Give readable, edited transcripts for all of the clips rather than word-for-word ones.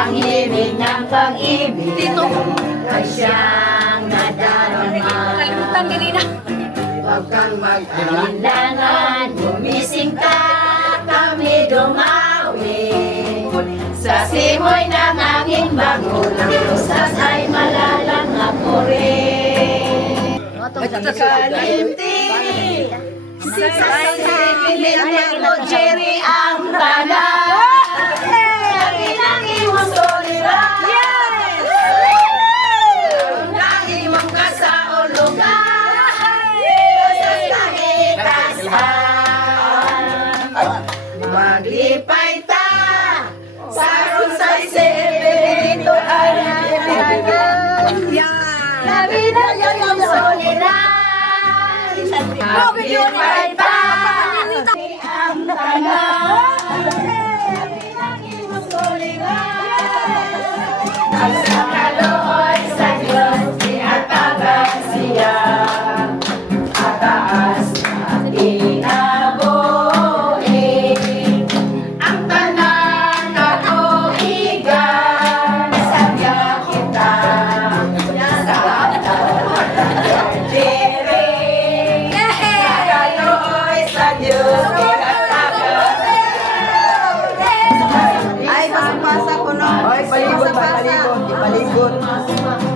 ang himig ng pag-ibig Dito. ay siyang nadarama. Kalimutan kanina. Huwag kang mag-alinlangan, gumising ka, kami dumawi. Sa simoy ng hanging bago ng lusas ay malalang apurin. Kalimti, sa kalimti mo, Jerry, ang tanan. Lagi nang iwang soliran. Nang imong kasaulugan. Sa kahitasan. Maglipay ta. Sarong sa isipin. Ito ay Labi na yung soliran. Maglipay ta. Ang tanan. Sa kalooy sa Diyos, iatagan siya. Ataas at inabuhin ang tanan katuigan. Sadya kita sa kalooy sa Diyos, Ay, pasang-pasa ko no. Ay, palibot ba? Palibot. Palibot, pasang-pasa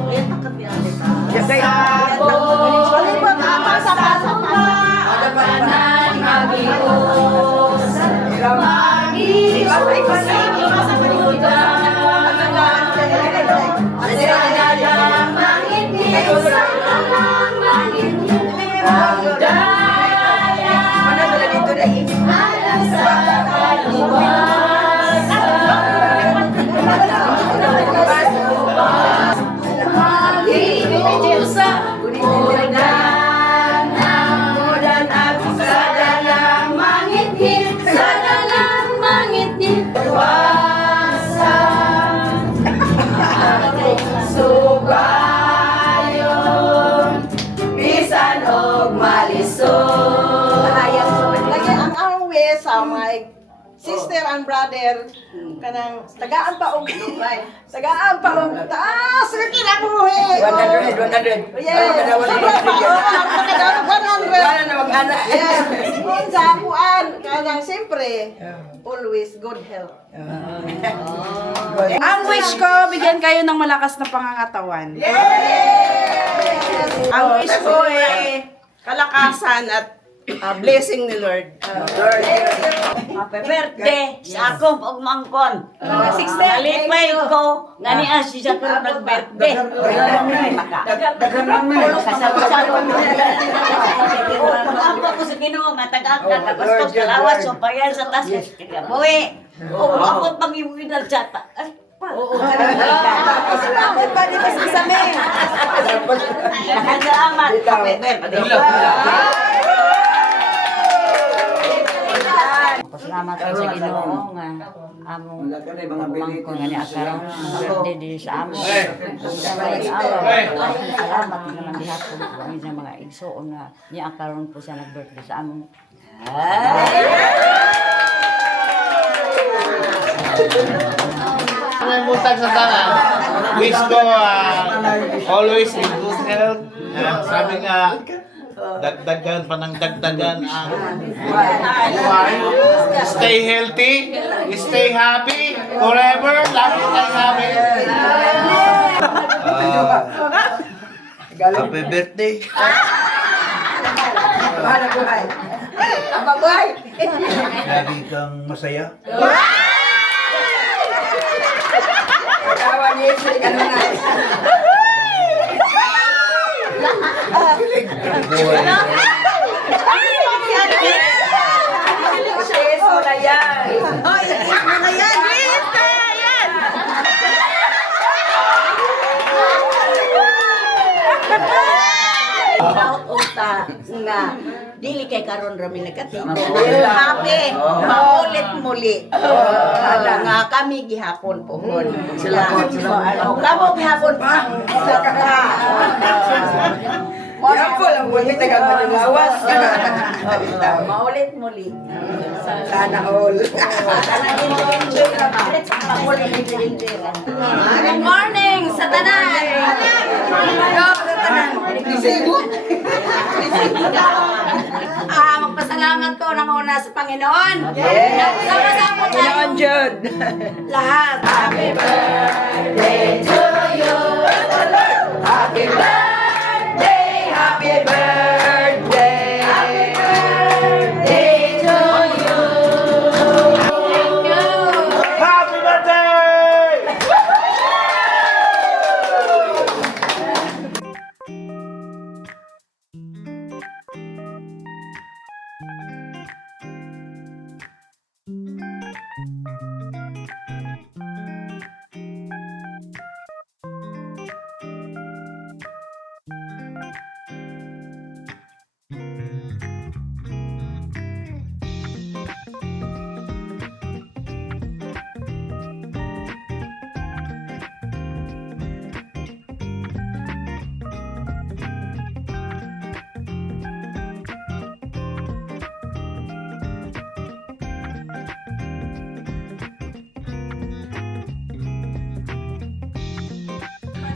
pa. tanan mag-ios. Mag-ios sa kalimutan. Sana lang mangiti, sana lang mangiti. Ang daya alam sa kaluwasan. Mag-ios sa ulan at sana lang mangiti, sana lang mangiti. Iwasan sugayon, bisan og malisod. Lagi ang always sa my sister and brother kanang tagaan pa og tagaan pa og taas lagi na ko eh. 100. Yes. Wala na mag-ana. Yes. Kung sa kuan kanang siyempre always good health. Ang wish ko, bigyan kayo ng malakas na pangangatawan. Ang wish ko kalakasan at blessing ni Lord. Happy birthday sa akong pagmangkon. Nalipay ko, ngani asi sa kong nag-birthday. Pag-ampo ko sa Ginoo nga taga-agda tapos ko kalawas so payan sa tas kaya buwi. O ako pag-iwidal sa ta. Salamat pa dito sa samin. Nakagaaman. Happy birthday. Pasalamat ko sa Ginoo nga among pagmangkon nga ni akaron birthday din sa amon. Salamat naman diha ko sa mga igsoon nga ni akaron po sa nag-birthday sa amon. Mutag sa tangan. Wish ko always in good health. Sabi nga, dagdagan pa ng dagdagan ang buhay. Stay healthy, stay happy, forever. Lagi tayo happy. Happy birthday. Lagi kang masaya. Unta nga dili kay karon ra mi nagkatigo. Happy maulit muli. Nga kami gihapon pohon. Sila kamo gihapon pa. Yan po lang, wala taga manangawas. Maulit muli. Sana all. Good morning sa tanan. Yo, sa tanan. Magpasalamat ko ng una sa Panginoon. Sama-sama tayo. Jud. Lahat. Happy birthday to you. Happy birthday, happy birthday. Happy birthday to you. Thank you. Happy birthday!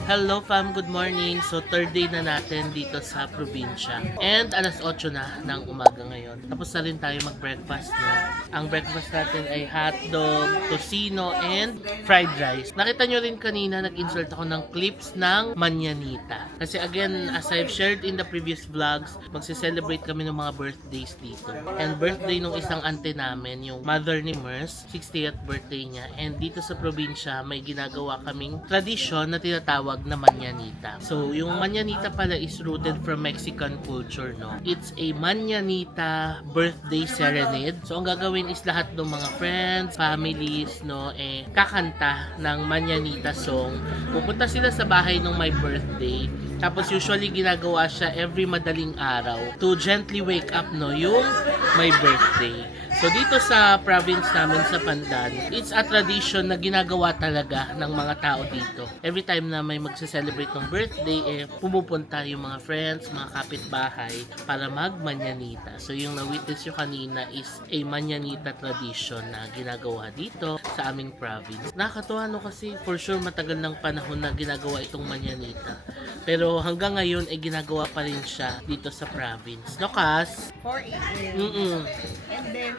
Hello fam, good morning. So third day na natin dito sa probinsya. And alas 8 na ng umaga ngayon. Tapos na rin tayo mag-breakfast, no? Ang breakfast natin ay hotdog, tocino, and fried rice. Nakita nyo rin kanina, nag-insert ako ng clips ng manyanita. Kasi again, as I've shared in the previous vlogs, magse-celebrate kami ng mga birthdays dito. And birthday nung isang ante namin, yung mother ni Mers, 60th birthday niya. And dito sa probinsya, may ginagawa kaming tradisyon na tinatawag na manyanita. So, yung manyanita pala is rooted from Mexican culture, no? It's a manyanita birthday serenade. So, ang gagawin is lahat ng mga friends, families, no, kakanta ng manyanita song. Pupunta sila sa bahay ng may birthday. Tapos, usually, ginagawa siya every madaling araw to gently wake up, no, yung may birthday. So dito sa province namin sa Pandan, it's a tradition na ginagawa talaga ng mga tao dito. Every time na may magse-celebrate ng birthday, pumupunta yung mga friends, mga kapitbahay para magmanyanita. So yung na-witness nyo kanina is a manyanita tradition na ginagawa dito sa aming province. Nakakatuwa, no, kasi for sure matagal ng panahon na ginagawa itong manyanita. Pero hanggang ngayon ay ginagawa pa rin siya dito sa province. No, Kas? 4 a.m. And then,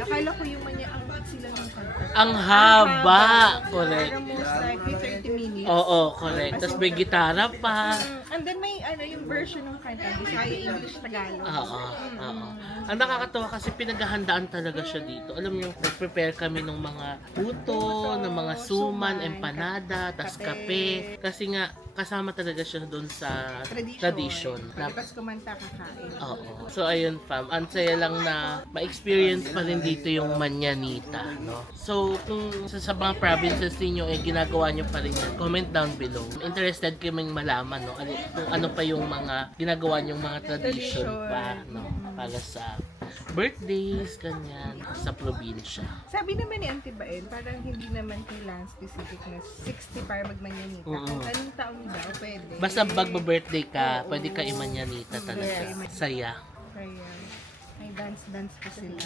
akala ko yung manya ang sila ng kanta. Ang haba! Correct. Pero most likely 30 minutes. Oo, correct. Tapos may gitara pa. And then may yung version ng kanta, Bisaya, English, Tagalog. Oo, oo. Ang nakakatawa kasi pinaghahandaan talaga siya dito. Alam niyo, nag-prepare kami ng mga puto, ng mga suman, empanada, tas kape. Kasi nga, kasama talaga siya doon sa tradition. Pagkatapos kumanta, kakain. Oo. So, ayun fam. Ang saya lang na ma-experience pa rin dito yung manyanita, no? So, kung sa mga provinces ninyo, ginagawa nyo pa rin yan, comment down below. Interested kaming malaman, no? Kung ano pa yung mga ginagawa nyong mga tradition pa, no? Para sa birthdays, ganyan, sa probinsya. Sabi naman ni Auntie Baen, parang hindi naman kailangan specific na 60 para magmanyanita. Kung anong taon daw, pwede. Basta magba-birthday ka, pwede ka imanyanita talaga. Saya. Kaya, may dance-dance pa sila.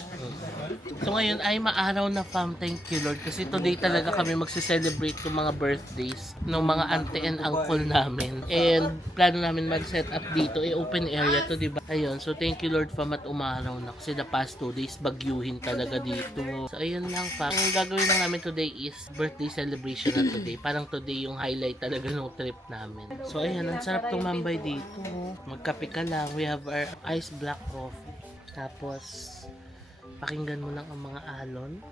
So ngayon ay maaraw na fam, thank you Lord. Kasi today talaga kami magse-celebrate yung mga birthdays ng mga auntie and uncle namin. And plano namin mag-set up dito, open area to, diba? Ayun, so thank you Lord fam at umaraw na. Kasi the past 2 days, bagyuhin talaga dito. So ayun lang fam. Ang gagawin lang namin today is birthday celebration na today. Parang today yung highlight talaga ng trip namin. So ayun, ang sarap tumambay dito. Magkape ka lang. We have our iced black coffee. Tapos, pakinggan mo lang ang mga alon.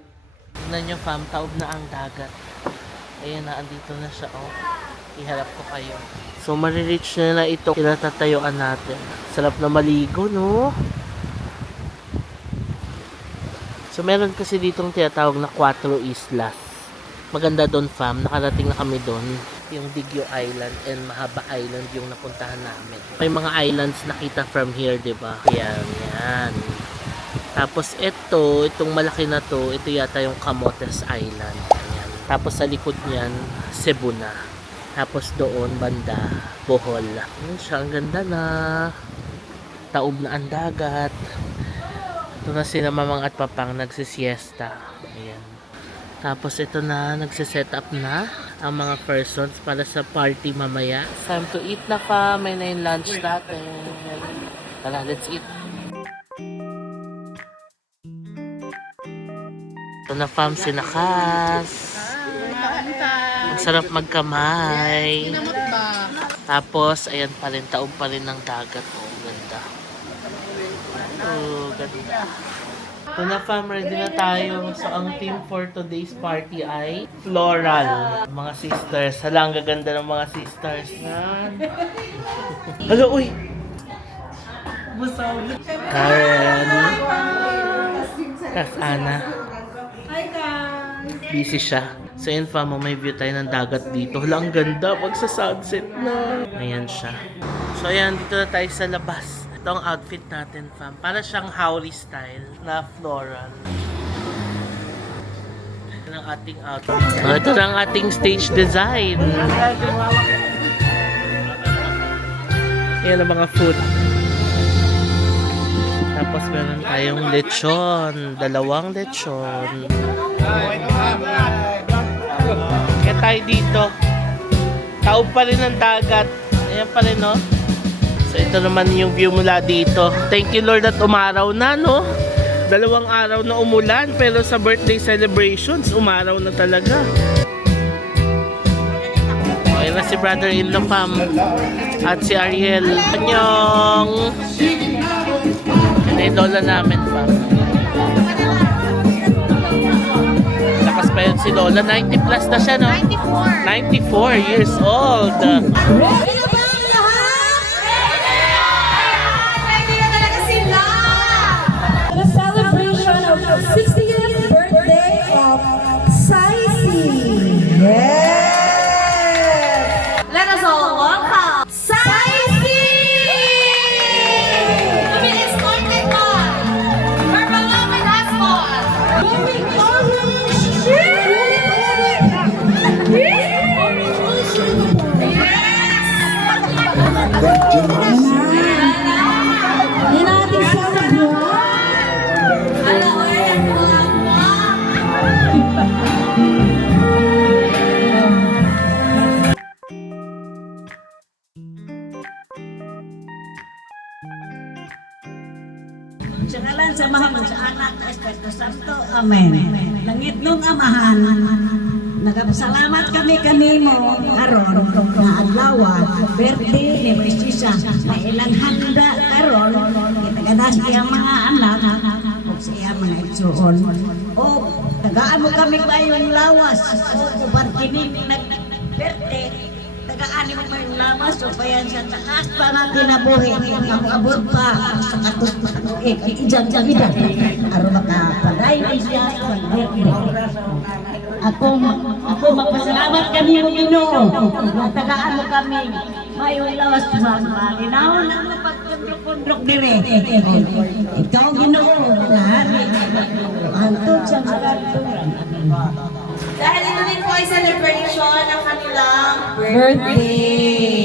Tignan nyo fam, taob na ang dagat. Ayan na, andito na siya, oh. Iharap ko kayo. So, marireach na ito kinatatayuan natin. Sarap na maligo, no? So, meron kasi ditong tinatawag na 4 Islas. Maganda doon fam, nakarating na kami doon. Yung Digyo Island and Mahaba Island yung napuntahan namin. May mga islands nakita from here, diba? Yan, yan. Tapos itong malaki na to, ito yata yung Camotes Island. Yan. Tapos sa likod niyan, Cebu na. Tapos doon, banda, Bohol. Ayan siya, ang ganda na. Taob na ang dagat. Ito na sila Mamang at Papang nagsisiesta. Ayan. Tapos ito na, nagsiset up na ang mga persons para sa party mamaya. Time to eat na pa. May na yung lunch natin. Tara, let's eat. Ito na fam, sinakas. Ang sarap magkamay. Tapos, ayan pa rin, taob pa rin ng dagat. Oh, ganda. Oh, ganda. Ito na fam, ready na tayo. So, ang theme for today's party ay floral. Mga sisters. Hala, ang gaganda ng mga sisters. Yan. Hala, uy! Karen. Tas Ana. Busy siya. So yun fam, may view tayo ng dagat dito. Hala, ang ganda pag sa sunset na. Ayan siya. So ayan, dito na tayo sa labas. Ito ang outfit natin fam. Para siyang Howry style na floral. Ito ang ating outfit. So, ito ang ating stage design. Ayan ang mga food. Tapos meron tayong lechon. 2 lechon. Kaya tayo dito. Taob pa rin ang dagat. Ayan pa rin, no? So, ito naman yung view mula dito. Thank you, Lord, at umaraw na, no? 2 araw na umulan, pero sa birthday celebrations, umaraw na talaga. Okay na si brother-in-law, fam. At si Ariel. Anyong! Idola namin pa. Lakas pa yun si Lola. 90 plus na siya, no? 94 years old. Ready na ba ang lahat? Ready na talaga sila! The celebration of the 60th birthday of Saisi. Yes! Let us all welcome Saisi! To be escorted by her beloved husband. Going orange! Hindi natin celebrate. Ala, oy, mga Sa ngalan sa Mahal sa Anak sa Espiritu Santo. Amen. Langit nung amahan, nagpasalamat kami kanimo karon na adlaw birthday ni Priscilla na ilang handa karon kitagadas iyang mga anak ug sa iyang mga igsuon. O tagaan mo kami bayong lawas o uban kini nag-birthday. Tagaan mo bayong lawas o bayan sa taas pa na kinabuhi ang abot pa sa katus ijang-jang aron makapadayon siya sa birthday. Ako magpasalamat kami mo Ginoo. Tagaan mo kami. Mayong lawas sa malinaw na mo pagkundrok dire. Ikaw Ginoo, hari. Hantod sa kalaturan. Dahil ito din po ay celebration ng kanilang Birthday.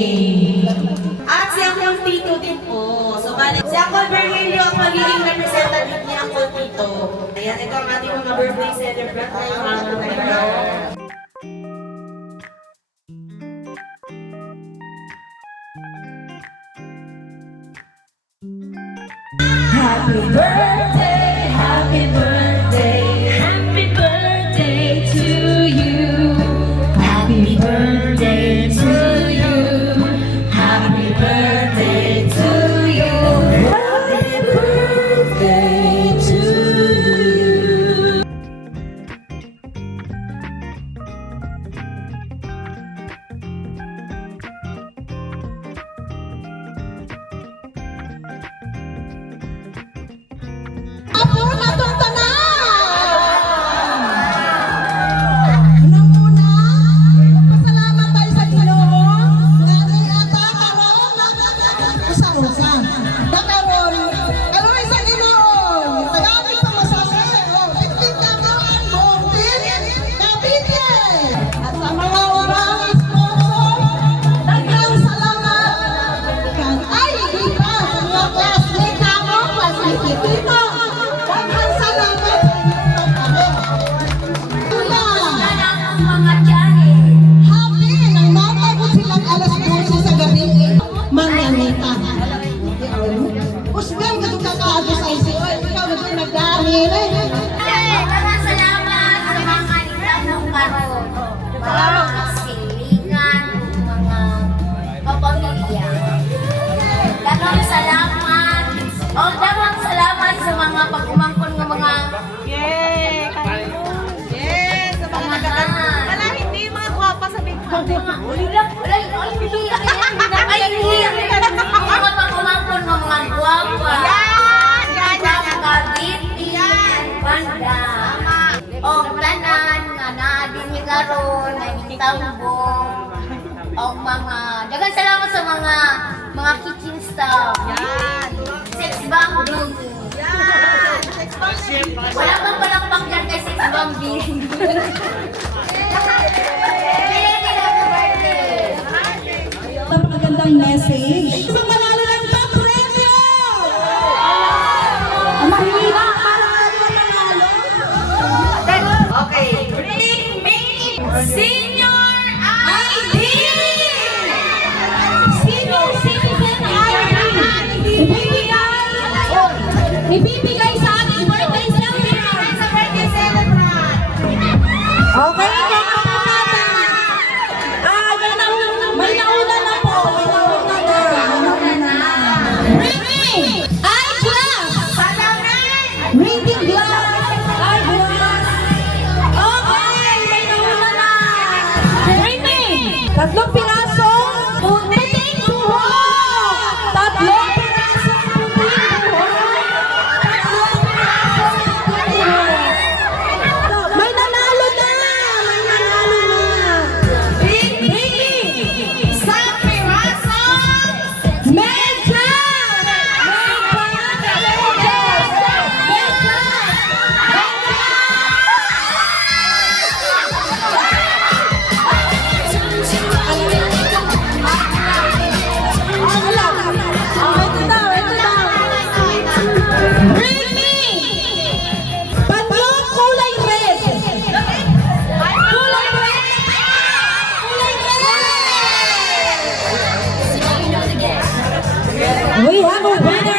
At si Uncle Tito din po. So, balik, si Uncle Virgilio ang magiging representative ni Uncle Tito. Ayan, ito ang ating mga birthday celebrant. Happy birthday, happy birthday, happy birthday to you. Happy birthday to you. Happy birthday to you. Happy birthday to you. Ako na itong tanan! Daghang salamat sa mga kitchen staff. Sex bomb beauty. Wala bang palakpak dyan kay sex bomb beauty. Magandang message. Isang manalo ng top premyo! Ang mahina, parang ano ang manalo. Okay. Bring me Senior ID! Senior citizen ID! Ibibigay sa ating birthday celebrant. Sa birthday celebrant. Okay, ito po natin. May nauna na po. May nauna na. Ringing! Eyeglass! Reading glass! Eyeglass! Okay, may nauna na. Ringing! 3 piraso. Puting buhok! 3 piraso. Puting buhok! 3 piraso. Puting buhok! May nanalo na! May nanalo na! Ringing! Sa piraso. Medya! Panyong kulay red! Kulay red! Kulay red! We have a winner!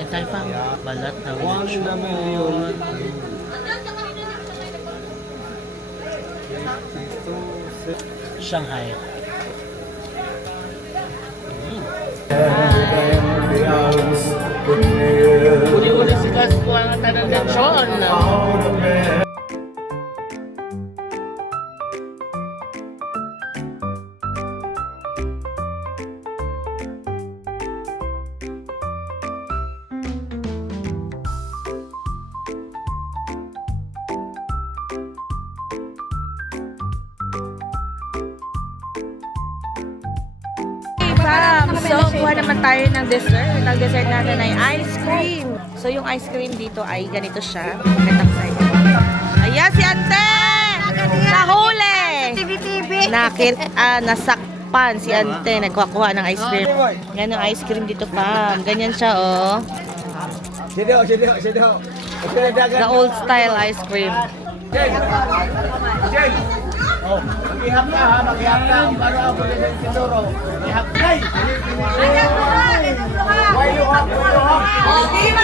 Kain tayo pa. Balat ng lechon. Shanghai. Uli-uli si Gas ko ang tanong lechon. So, kuha naman tayo ng dessert. Ang dessert natin ay ice cream. So, yung ice cream dito ay ganito siya. Pakita ko sa inyo. Ayan, si Ante! Nahuli! Nasakpan si Ante. Nagkuha ng ice cream. Yan ang ice cream dito, Pam. Ganyan siya, oh. The old style ice cream. Oh, mag-ihap ka ha, mag-ihap ka. Para ako din yung siguro. Ihap ka. Why you up? Why you up? Okay,